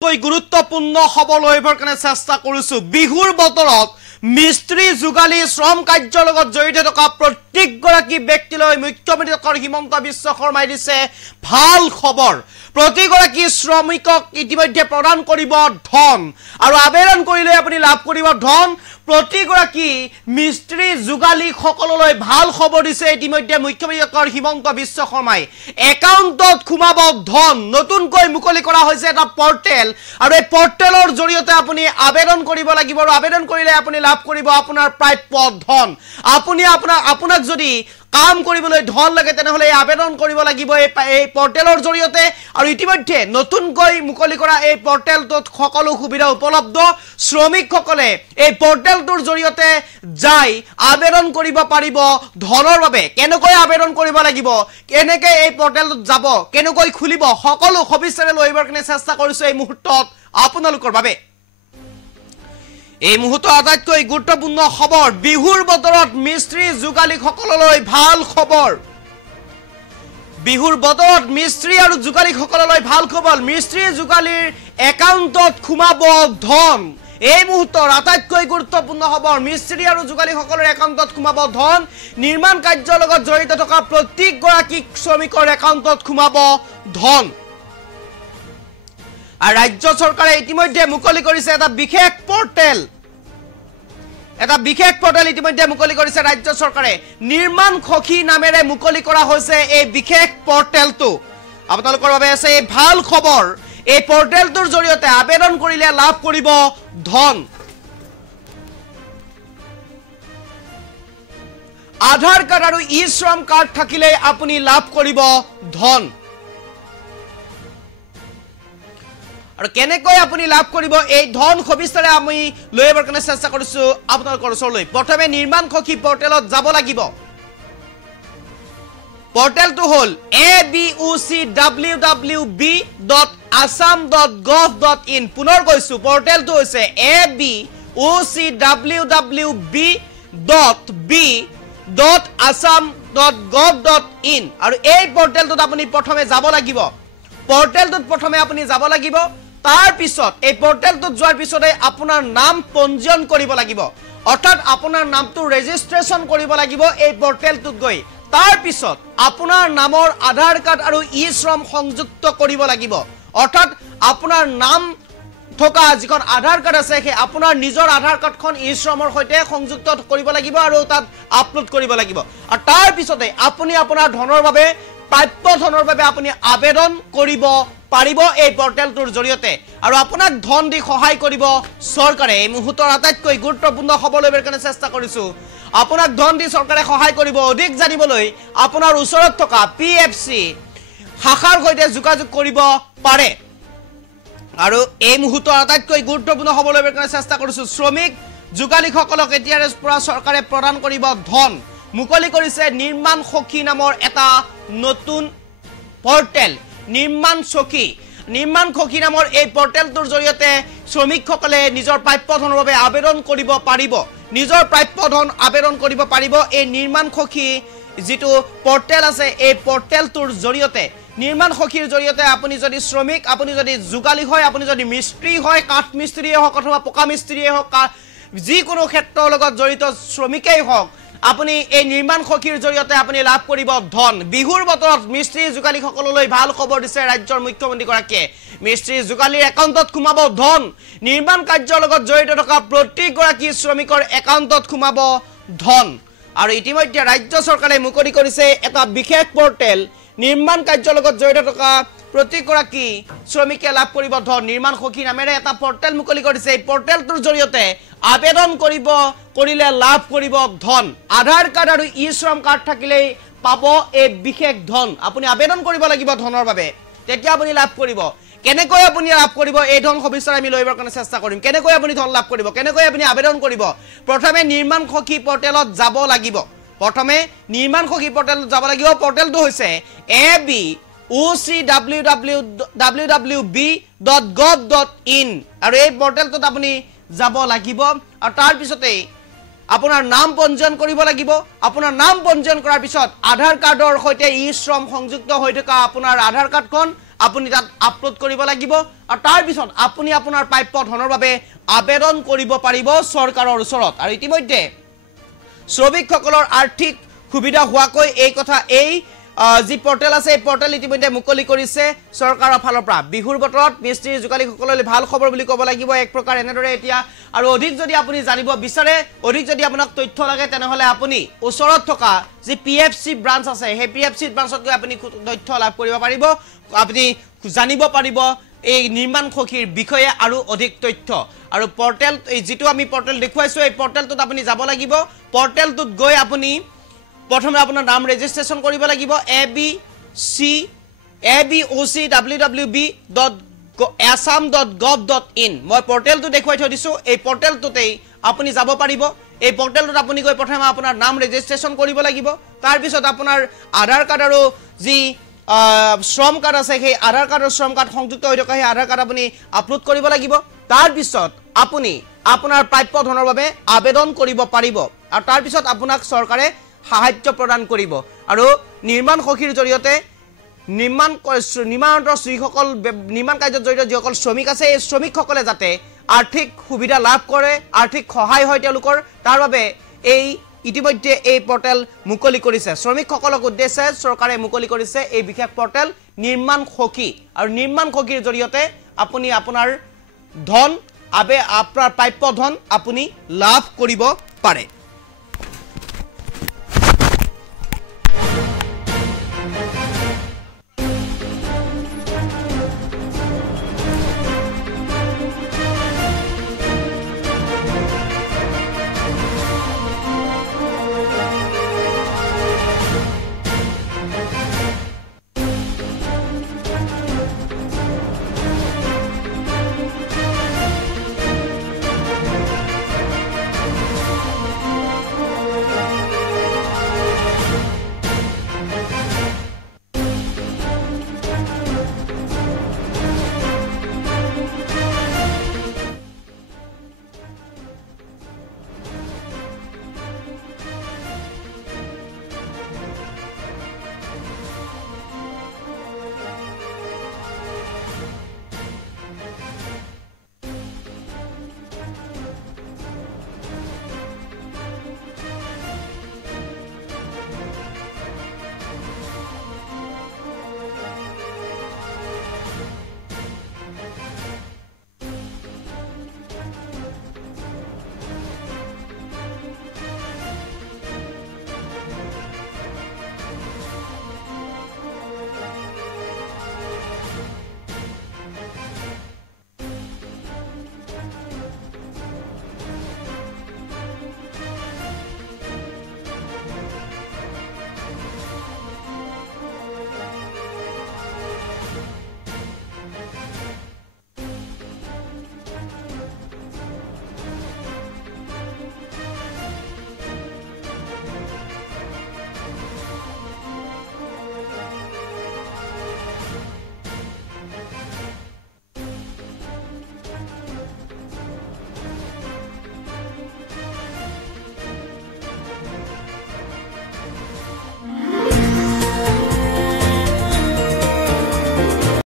গুৰুত্বপূৰ্ণ খবৰ লইবৰ কাৰণে চেষ্টা কৰিছো বিহুৰ বতৰত মিস্ত্ৰী যোগালী শ্ৰম কাৰ্যৰ লগত জড়িত থকা প্ৰত্যেকগৰাকী ব্যক্তিলৈ মুখ্যমন্ত্ৰী ডক্টৰ হিমন্ত বিশ্ব শৰ্মাই দিছে ভাল খবৰ প্ৰতিগৰাকী শ্ৰমিকক ইতিমধ্যে প্ৰদান কৰিব ধন আৰু আবেদন কৰিলে আপুনি লাভ কৰিব ধন প্ৰতিগৰাকী মিস্ত্ৰী যোগালী সকললৈ ভাল খবৰ দিছে ইতিমধ্যে মুখ্যমন্ত্ৰী ডক্টৰ হিমন্ত বিশ্ব শৰ্মাই একাউণ্টত খুমাব ধন নতুনকৈ মুকলি কৰা হৈছে এটা পৰ্টেল আৰু এই পৰ্টেলৰ জৰিয়তে আপুনি আবেদন কৰিব লাগিব আৰু আবেদন কৰিলে আপুনি লাভ কৰিব আপোনাৰ প্ৰাপ্য ধন আপুনি আপোনাক যদি কাম কৰিবলৈ ধন লাগে তেনেহলে আবেদন কৰিব লাগিব এই পৰ্টেলৰ জৰিয়তে আৰু ইতিমধ্যে নতুনকৈ মুকলি কৰা এই পৰ্টেলটোত সকলো সুবিধা উপলব্ধ শ্ৰমিকসকলে এই পৰ্টেলটোৰ জৰিয়তে যাই আবেদন কৰিব পাৰিব ধনৰ বাবে কেনেকৈ আবেদন কৰিব লাগিব কেনেকৈ এই পৰ্টেলটোত যাব কেনেকৈ খুলিব সকলো সবিস্তাৰে লইবৰ কাৰণে চেষ্টা কৰিছো এই মুহূৰ্তত আপোনালোকৰ বাবে এই মুহূৰ্তত আটাইতকৈ গুৰুত্বপূৰ্ণ খবৰ বিহুৰ বতৰত মিস্ত্ৰী যোগালী সকললৈ ভাল খবৰ বিহুৰ বতৰত মিস্ত্ৰী আৰু যোগালী সকললৈ ভাল খবৰ মিস্ত্ৰী যোগালীৰ একাউণ্টত খুমাব ধন এই মুহূৰ্তৰ আটাইতকৈ গুৰুত্বপূৰ্ণ খবৰ মিস্ত্ৰী আৰু যোগালী সকলৰ একাউণ্টত খুমাব ধন নিৰ্মাণ কাৰ্যৰ লগত জড়িত থকা প্ৰত্যেকগৰাকী শ্ৰমিকৰ একাউণ্টত খুমাব ধন আর রাজ্য সরকারে ইতিমধ্যে মুকলি করেছে এটা বিশেষ পোর্টেল ইতিমধ্যে মুকলি করেছে রাজ্য সরকারে নির্মাণ সখী নামেৰে মুকলি কৰা হয়েছে এই বিশেষ পোৰ্টেলটো আপোনালোকৰ বাবে আছে এই ভাল খবৰ এই পোৰ্টেলটোৰ জৰিয়তে আবেদন কৰিলে লাভ কৰিব ধন আধাৰ কাৰ্ড আৰু ই শ্ৰম কাৰ্ড থাকিলে আপুনি লাভ কৰিব ধন আৰু কেনেকৈ আপুনি লাভ কৰিব এই ধন সবিস্তাৰে আমি লইবৰ কাৰণে চেষ্টা কৰিছো আপোনালোকৰ ওচৰলৈ প্ৰথমে নিৰ্মাণ সখী পৰ্টেলত যাব লাগিব পৰ্টেলটো হল abocwwb.assam.gov.in পুনৰ কৈছো পৰ্টেলটো হৈছে abocwwb.assam.gov.in আৰু এই পৰ্টেলটোত আপুনি প্ৰথমে যাব লাগিব পৰ্টেলটোত প্ৰথমে আপুনি যাব লাগিব তাৰ পিছত এই পৰ্টেলটোত যোৱাৰ পিছতে আপোনাৰ নাম পঞ্জীয়ন কৰিব লাগিব অৰ্থাৎ আপোনাৰ নামটো ৰেজিষ্ট্ৰেচন কৰিব লাগিব এই পৰ্টেলটোত গৈ তাৰ পিছত আপোনাৰ নামৰ আধাৰ কাৰ্ড আৰু ই শ্ৰম সংযুক্ত কৰিব লাগিব অৰ্থাৎ আপোনাৰ নাম থকা যিখন আধাৰ কাৰ্ড আছে সেই আপোনাৰ নিজৰ আধাৰ কাৰ্ডখন ই শ্ৰমৰ সৈতে সংযুক্ত কৰিব লাগিব আৰু তাত আপলোড কৰিব লাগিব আৰু তাৰ পিছতে আপুনি আপোনাৰ ধনৰ বাবে প্ৰাপ্য ধনৰ বাবে আপুনি আবেদন কৰিব পাৰিব এই পৰ্টেলটোৰ জৰিয়তে আৰু আপোনাক ধন দি সহায় কৰিব চৰকাৰে এই মুহূৰ্তৰ আটাইতকৈ গুৰুত্বপূৰ্ণ খবৰ লইবৰ কাৰণে চেষ্টা কৰিছো আপোনাক ধন দি চৰকাৰে সহায় কৰিব অধিক জানিবলৈ আপোনাৰ ওচৰত থকা পিএফসি শাখাৰ সৈতে যোগাযোগ কৰিব পাৰে আৰু এই মুহূৰ্তৰ আটাইতকৈ গুৰুত্বপূৰ্ণ খবৰ লইবৰ কাৰণে চেষ্টা কৰিছো শ্ৰমিক যোগালী সকলক এতিয়াৰে পৰা চৰকাৰে প্ৰদান কৰিব ধন মুকলি কৰিছে নিৰ্মাণ সখী নামৰ এটা নতুন পৰ্টেল নিৰ্মাণ সখী নামৰ এই পৰ্টেলটোৰ জৰিয়তে শ্ৰমিকসকলে নিজৰ প্ৰাপ্য ধনৰ বাবে আবেদন কৰিব পাৰিব নিজৰ প্ৰাপ্য ধন আবেদন কৰিব পাৰিব এই নিৰ্মাণ সখী যেটো পৰ্টেল আছে এই পৰ্টেলটোৰ জৰিয়তে নিৰ্মাণ সখীৰ জৰিয়তে আপুনি যদি শ্ৰমিক আপুনি যদি যোগালী হয় আপুনি যদি মিস্ত্ৰী হয় কাঠ মিস্ত্ৰীয়ে হওক অথবা পকা মিস্ত্ৰীয়ে হওক যিকোনো ক্ষেত্ৰৰ লগত জড়িত শ্ৰমিকেই হওক আপুনি এই নিৰ্মাণ সখীৰ জৰিয়তে আপুনি লাভ কৰিব ধন বিহুৰ বতৰত মিস্ত্ৰী যোগালী সকললৈ ভাল খবৰ দিছে ৰাজ্যৰ মুখ্যমন্ত্ৰী গৰাকীয়ে মিস্ত্ৰী যোগালীৰ একাউণ্টত খুমাব ধন নিৰ্মাণ কাৰ্যৰ লগত জড়িত থকা প্ৰতিগৰাকী শ্ৰমিকৰ একাউণ্টত খুমাব ধন আৰু ইতিমধ্যে ৰাজ্য চৰকাৰে মুকলি কৰিছে এটা বিশেষ পৰ্টেল নিৰ্মাণ কাৰ্যৰ লগত জড়িত থকা প্ৰতিগৰাকী শ্ৰমিকে লাভ কৰিব ধন নিৰ্মাণ সখী নামেৰে এটা পৰ্টেল মুকলি কৰিছে এই পৰ্টেলটোৰ জৰিয়তে আবেদন কৰিলে লাভ কৰিব ধন আধাৰ কাৰ্ড আৰু ই শ্ৰম কাৰ্ড থাকিলে পাব এই বিশেষ ধন আপুনি আবেদন কৰিব লাগিব ধনৰ বাবে তেতিয়া আপুনি লাভ কৰিব কেনেকৈ আপুনি লাভ কৰিব এই ধন সবিস্তাৰ আমি লইবৰ কাৰণে চেষ্টা কৰিম কেনেকৈ আপুনি ধন লাভ কৰিব কেনেকৈ আপুনি আবেদন কৰিব প্ৰথমে নিৰ্মাণ সখী পৰ্টেলত যাব লাগিব প্ৰথমে নিৰ্মাণ সখী পৰ্টেলত যাব লাগিব পৰ্টেলটো হৈছে abocwwb.gov.in আৰু এই পৰ্টেলটোত আপুনি যাব লাগিব আৰু তাৰ পিছতে আপোনাৰ নাম পঞ্জীয়ন কৰিব লাগিব আপোনাৰ নাম পঞ্জীয়ন কৰাৰ পিছত আধাৰ কাৰ্ডৰ সৈতে ই শ্ৰম সংযুক্ত হৈ থকা আপোনাৰ আধাৰ কাৰ্ডখন আপুনি তাত আপলোড কৰিব লাগিব আৰু তাৰ পিছত আপুনি আপোনাৰ প্ৰাপ্য ধনৰ বাবে আবেদন কৰিব পাৰিব চৰকাৰৰ ওচৰত আৰু ইতিমধ্যে শ্ৰমিকসকলৰ আৰ্থিক সুবিধা হোৱাকৈ এই কথা যি পৰ্টেল আছে এই পৰ্টেল ইতিমধ্যে মুকলি কৰিছে চৰকাৰৰ ফালৰ পৰা বিহুৰ বতৰত মিস্ত্ৰী যোগালীসকললৈ ভাল খবৰ বুলি ক'ব লাগিব এক প্ৰকাৰ এনেদৰে এতিয়া আৰু অধিক যদি আপুনি জানিব বিচাৰে অধিক যদি আপোনাক তথ্য লাগে তেনেহলে আপুনি ওচৰত থকা যি পিএফচি ব্ৰাঞ্চ আছে সেই পিএফচি ব্ৰাঞ্চত গৈ আপুনি তথ্য লাভ কৰিব পাৰিব আপুনি জানিব পাৰিব এই নিৰ্মাণ সখীৰ বিষয়ে আৰু অধিক তথ্য আৰু পৰ্টেল এই যেটো আমি পৰ্টেল দেখুৱাইছো এই পৰ্টেলটোত আপুনি যাব লাগিব পৰ্টেলটোত গৈ আপুনি প্ৰথমে আপোনাৰ নাম ৰেজিষ্ট্ৰেচন কৰিব লাগিব abc.www.assam.gov.in মই পৰ্টেলটো দেখুৱাই থৈ দিছো এই পৰ্টেলটোতেই আপুনি যাব পাৰিব এই পৰ্টেলটোত আপুনি গৈ প্ৰথমে আপোনাৰ নাম ৰেজিষ্ট্ৰেচন কৰিব লাগিব তাৰ পিছত আপোনাৰ আধাৰ কাৰ্ড আৰু যি শ্ৰম কাৰ্ড আছে সেই আধাৰ কাৰ্ড আৰু শ্ৰম কাৰ্ড সংযুক্ত হৈ থকা সেই আধাৰ কাৰ্ড আপুনি আপলোড কৰিব লাগিব তাৰ পিছত আপুনি আপোনাৰ প্ৰাপ্য ধনৰ বাবে আবেদন কৰিব পাৰিব আৰু তাৰ পিছত আপোনাক চৰকাৰে সাহায্য প্ৰদান কৰিব আৰু নিৰ্মাণ সখীৰ জৰিয়তে নিৰ্মাণৰ শ্ৰমিকসকল নিৰ্মাণ কাৰ্যত জড়িত যিসকল শ্ৰমিক আছে এই শ্ৰমিকসকলে যাতে আৰ্থিক সুবিধা লাভ কৰে আৰ্থিক সহায় হয় তেওঁলোকৰ তাৰ বাবে এই ইতিমধ্যে এই পৰ্টেল মুকলি কৰিছে শ্ৰমিকসকলক উদ্দেশ্যে চৰকাৰে মুকলি কৰিছে এই বিশেষ পৰ্টেল নিৰ্মাণ সখী আৰু নিৰ্মাণ সখীৰ জৰিয়তে আপুনি আপোনাৰ ধন আপোনাৰ প্ৰাপ্য ধন আপুনি লাভ কৰিব পাৰে